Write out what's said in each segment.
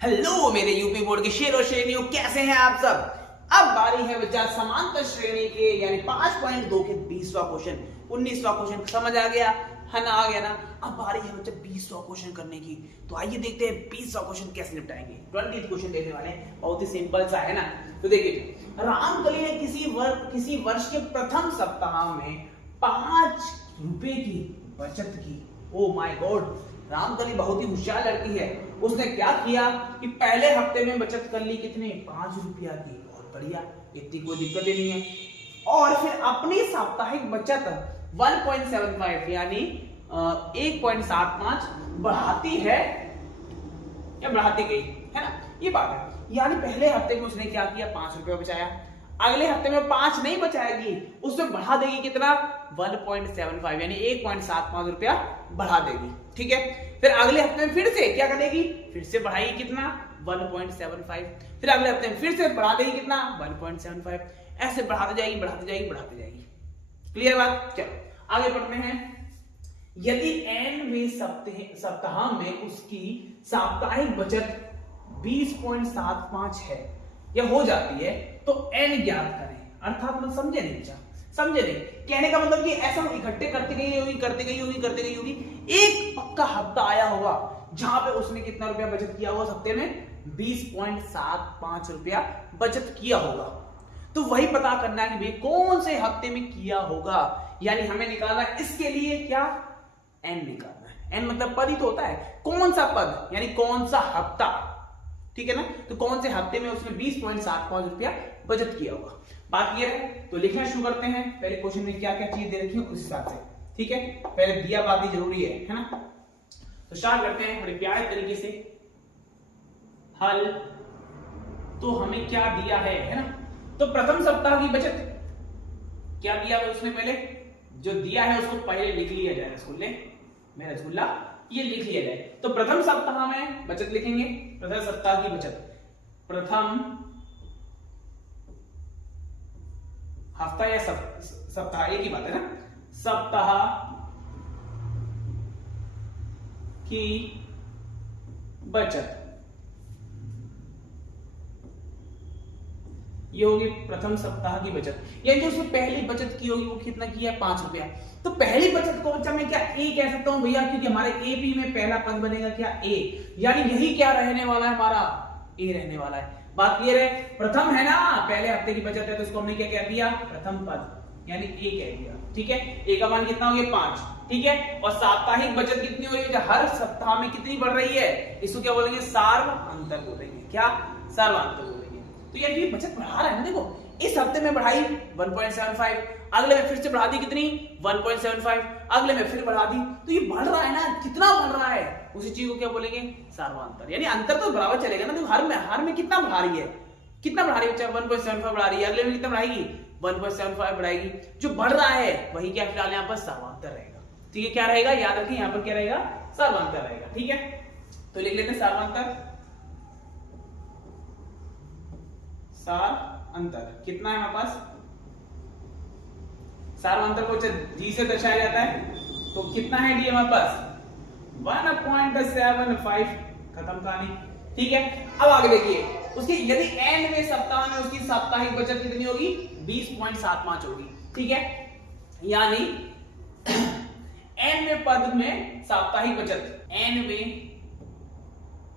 Hello मेरे UP board के शेर और शेरनियों, कैसे हैं आप सब। अब बारी है बच्चा समांतर श्रेणी के यानी 5.2 के 20वां क्वेश्चन। 19वां क्वेश्चन समझ आ गया है ना, आ गया ना। अब बारी है बच्चा 20वां क्वेश्चन करने की। तो आइए देखते हैं 20वां क्वेश्चन कैसे निपटाएंगे। 20th क्वेश्चन लेने वाले हैं, बहुत ही सिंपल सा है ना। तो देखिए, रामकली ने किसी वर्ष के प्रथम सप्ताह में 5 रुपए की बचत की। ओ माय गॉड, रामकली बहुत ही होशियार लड़की है। उसने क्या किया कि पहले हफ्ते में बचत कर ली कितने, 5 रुपया की। बहुत बढ़िया, इतनी कोई दिक्कत ही नहीं है। और फिर अपनी साप्ताहिक बचत 1.75 यानी 1.75 बढ़ाती है या बढ़ाती गई, है ना, ये बात है। यानी पहले हफ्ते में उसने क्या किया, 5 रुपया बचाया। अगले हफ्ते में 5 नहीं बचाएगी, उसमें बढ़ा देगी कितना, 1.75 यानी 1.75 रुपया बढ़ा देगी। ठीक है, फिर अगले हफ्ते में फिर से क्या करेगी, फिर से बढ़ाएगी कितना, 1.75। फिर अगले हफ्ते में फिर से बढ़ा देगी कितना, 1.75। ऐसे बढ़ाते जाएगी बढ़ाते जाएगी बढ़ाते जाएगी। क्लियर बात। चलो आगे पढ़ते हैं। यदि nवें सप्ताह में उसकी साप्ताहिक बचत 20.75 है या हो जाती है तो n ज्ञात करें। अर्थात मतलब समझे नहीं बच्चा, समझे नहीं। कहने का मतलब कि ऐसा इकट्ठे करती गई होगी करती गई होगी करती गई होगी। एक पक्का हफ्ता आया होगा जहां पे उसने कितना रुपया बचत किया होगा, हफ्ते में 20.75 रुपया बचत किया होगा। तो वही पता करना है कि भाई कौन से हफ्ते में किया होगा। यानी हमें निकालना है इसके लिए क्या, n निकालना है। n मतलब पद ही तो होता है, कौन सा पद यानी कौन सा हफ्ता। ठीक है ना, तो कौन से हफ्ते में उसने 20.75 रुपया बचत किया होगा। बात ये है, तो लिखना शुरू करते हैं। पहले क्वेश्चन में क्या क्या चीज दे रखी है उस हिसाब से। ठीक है, पहले दिया बात ही जरूरी है ना। तो स्टार्ट करते हैं बड़े प्यारे तरीके से हल। तो हमें क्या दिया है ना। तो प्रथम सप्ताह की बचत क्या दिया है उसने, पहले जो दिया है उसको पहले लिख लिया जाए। रसगुल्ले मेरा रसगुल्ला, ये लिख लिया जाए। तो प्रथम सप्ताह में बचत लिखेंगे, प्रथम सप्ताह की बचत। प्रथम हफ्ता या सप्ताह एक ही बात है ना। सप्ताह की बचत ये होगी प्रथम सप्ताह की बचत। यानी जो उसने पहली बचत की होगी वो कितना किया, 5 रुपया। तो पहली बचत को बच्चा मैं क्या ए कह सकता हूं भैया, क्योंकि हमारे एपी में पहला पद बनेगा क्या, ए। यानी यही क्या रहने वाला है, हमारा ए रहने वाला है। बात क्लियर है। प्रथम है ना, पहले हफ्ते की बचत है तो इसको हमने क्या कह दिया, प्रथम पद यानी ए कह दिया। ठीक है, ए का मान कितना हो गया, 5। ठीक है, और साप्ताहिक बचत कितनी हो रही है, हर सप्ताह में कितनी बढ़ रही है, इसको क्या बोलेंगे, सार्वअंतर बोलेंगे। क्या, सार्वअंतर बोलेंगे। तो यार ये बचत बढ़ा रहा है ना। देखो, इस हफ्ते में बढ़ाई 1.75, अगले में फिर से बढ़ा दी कितनी, 1.75, अगले में फिर बढ़ा दी। तो ये बढ़ रहा है ना, कितना बढ़ रहा है, उसी चीज को क्या बोलेंगे, सार्वअंतर। यानी अंतर तो बराबर चलेगा ना। देखो हर में कितना बढ़ा रही है, कितना बढ़ा रही है, 1.75 बढ़ा रही है, अगले में कितना बढ़ाएगी, 1.75 बढ़ाएगी। जो बढ़ रहा है वही क्या फिलहाल यहाँ पर सार्वअंतर रहेगा। तो ये क्या रहेगा, याद रखिए, यहाँ पर क्या रहेगा, सार्वअंतर रहेगा। ठीक है, तो लिख लेते हैं सार्वअंतर। सार अंतर कितना है हमारे पास, सार्वअंतर को जी से दर्शाया जाता है। तो कितना है डी हमारे पास, 1.75। खत्म कहानी। ठीक है, अब आगे देखिए, उसकी यदि nवें सप्ताह में उसकी साप्ताहिक बचत कितनी होगी, 20.75 होगी। ठीक है, यानी nवें पद में साप्ताहिक बचत, nवें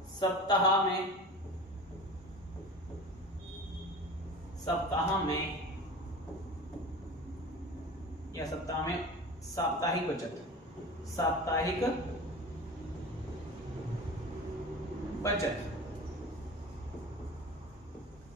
सप्ताह में या सप्ताह में साप्ताहिक बचत, साप्ताहिक बचत।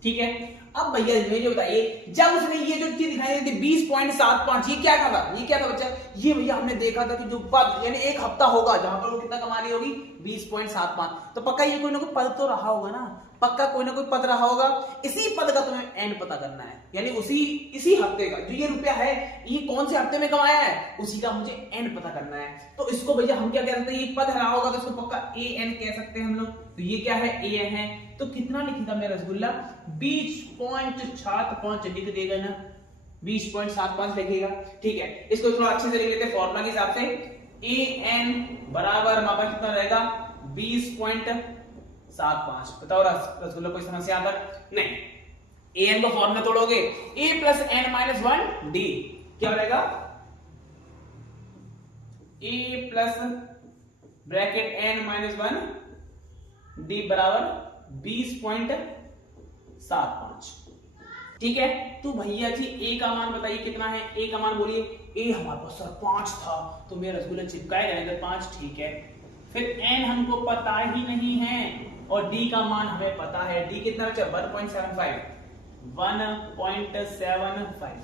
ठीक है, अब भैया मुझे बताइए, जब उसने ये जो चीज दिखाई थी 20.75, ये क्या था, ये क्या था बच्चा, ये भैया हमने देखा था कि जो पद यानी एक हफ्ता होगा जहां पर वो कितना कमा रही होगी, 20.75। तो पक्का ये कोई ना कोई पद तो रहा होगा ना, पक्का कोई ना कोई पद रहा होगा। इसी पद का तुम्हें एन पता करना है, यानी इसी हफ्ते का जो ये रुपया है, ये कौन से हफ्ते में कमाया है, उसी का मुझे एन पता करना है। तो इसको भैया हम क्या कह सकते हैं, ये पद रहा होगा तो इसको पक्का ए एन कह सकते हैं हम लोग। तो ये क्या है, ए एन है। तो कितना लिखा मेरा रसगुल्ला, 20.75 लिख देगा ना, 20.75 लिखेगा। ठीक है, इसको थोड़ा अच्छे से लिख लेते हैं फॉर्मूला के हिसाब से। ए एन बराबर हमारे पास कितना रहेगा, 20 7.5। बताओ रसगुल्ला कोई समस्या तक नहीं। an को फॉर्म में तोड़ोगे a plus n minus 1 d क्या हो जाएगा, a plus bracket n minus 1 d बराबर 20.75। ठीक है, तो भैया जी a का मान बताइए कितना है, a का मान बोलिए। a हमारे पास सर 5 था तो मेरा रसगुल्ला चिपकाए जाएगा 5, ठीक है। फिर n हमको पता ही नहीं है और d का मान हमें पता है। d कितना बचा, 1.75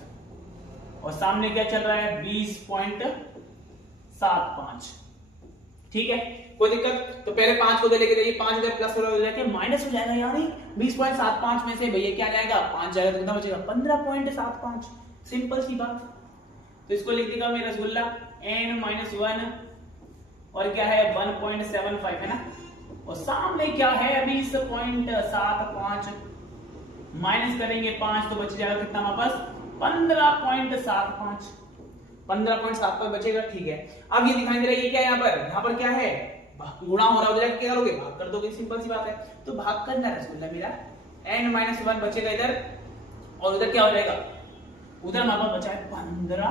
और सामने क्या चल रहा है, 20.75। ठीक है, कोई दिक्कत। तो पहले 5 को उधर लेके जाइए, 5 इधर प्लस हो जाके माइनस हो जाएगा, यानी 20.75 में से भैया क्या जाएगा, 5 जाएगा तो कितना बचेगा, 15.75। सिंपल सी बात। तो इसको लिख देगा मेरा रसगुल्ला n माइनस 1 और क्या है 1.75 है ना, और सामने क्या है 20.75, माइनस करेंगे 5 तो बच जाएगा कितना वापस 15.75। 15.75 बचेगा, ठीक है। अब ये दिखाई दे रहा है ये क्या है, यहाँ पर क्या है, गुणा हो रहा है, उधर क्या करोगे, भाग कर दोगे, सिंपल सी बात है। तो भाग करना है रसगुल्ला मेरा, n माइनस 1 बचेगा इधर और उधर क्या हो जाएगा, उधर हमारे पास बचा है 15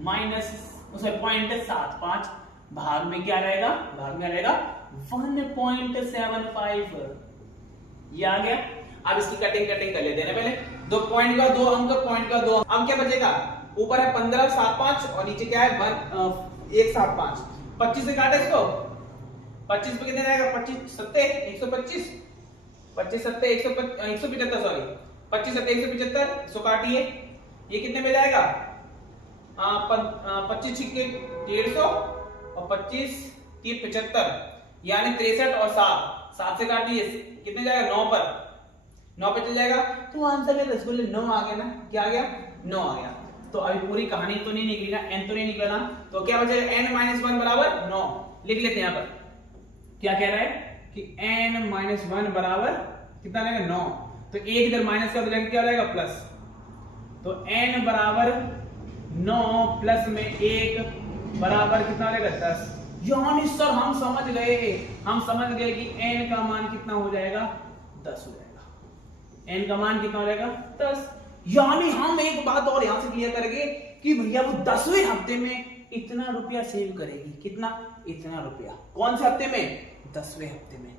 माइनस 0.75, भाग में क्या रहेगा, भाग में रहेगा 1.75। ये आ गया। अब इसकी कटिंग कर लेते हैं पहले, 2 पॉइंट का 2 अंक, पॉइंट का 2 अंक। अब क्या बचेगा, ऊपर है 15.75 और नीचे क्या है 1.75। 25 से काटे इसको, 25 पे कितने रहेगा, 25 सत्ते 125, 25 सत्ते 175 सॉरी 25 सत्ते 175, इसको काटिए, ये कितने में जाएगा, 25 छिक्के 150 और 25 30 75, यानी 63 और 7 से काटिए कितने जाएगा, 9 पे चल जाएगा। तो आंसर में रसगुल्ले 9 आ गया ना, क्या आ गया, 9 आ गया। तो अभी पूरी कहानी तो नहीं निकली ना, n तो नहीं निकला ना, तो क्या बचेगा n माइनस 1 बराबर 9। लिख लेते हैं यहाँ पर, क्या कह रहा है कि n माइनस 1 बराबर कितना रहेगा 9, तो एक इधर माइनस का तो क्या रहेगा प्लस, तो n बराबर 9 प्लस में 1 बराबर कितना रहेगा 10। यानी सर हम समझ गए कि n का मान कितना हो जाएगा, 10 हो जाएगा। n का मान कितना हो जाएगा 10। यानी हम एक बात और यहां से क्लियर करेंगे कि भैया वो 10वें हफ्ते में इतना रुपया सेव करेगी, कितना, इतना रुपया। कौन से हफ्ते में, 10वें हफ्ते में।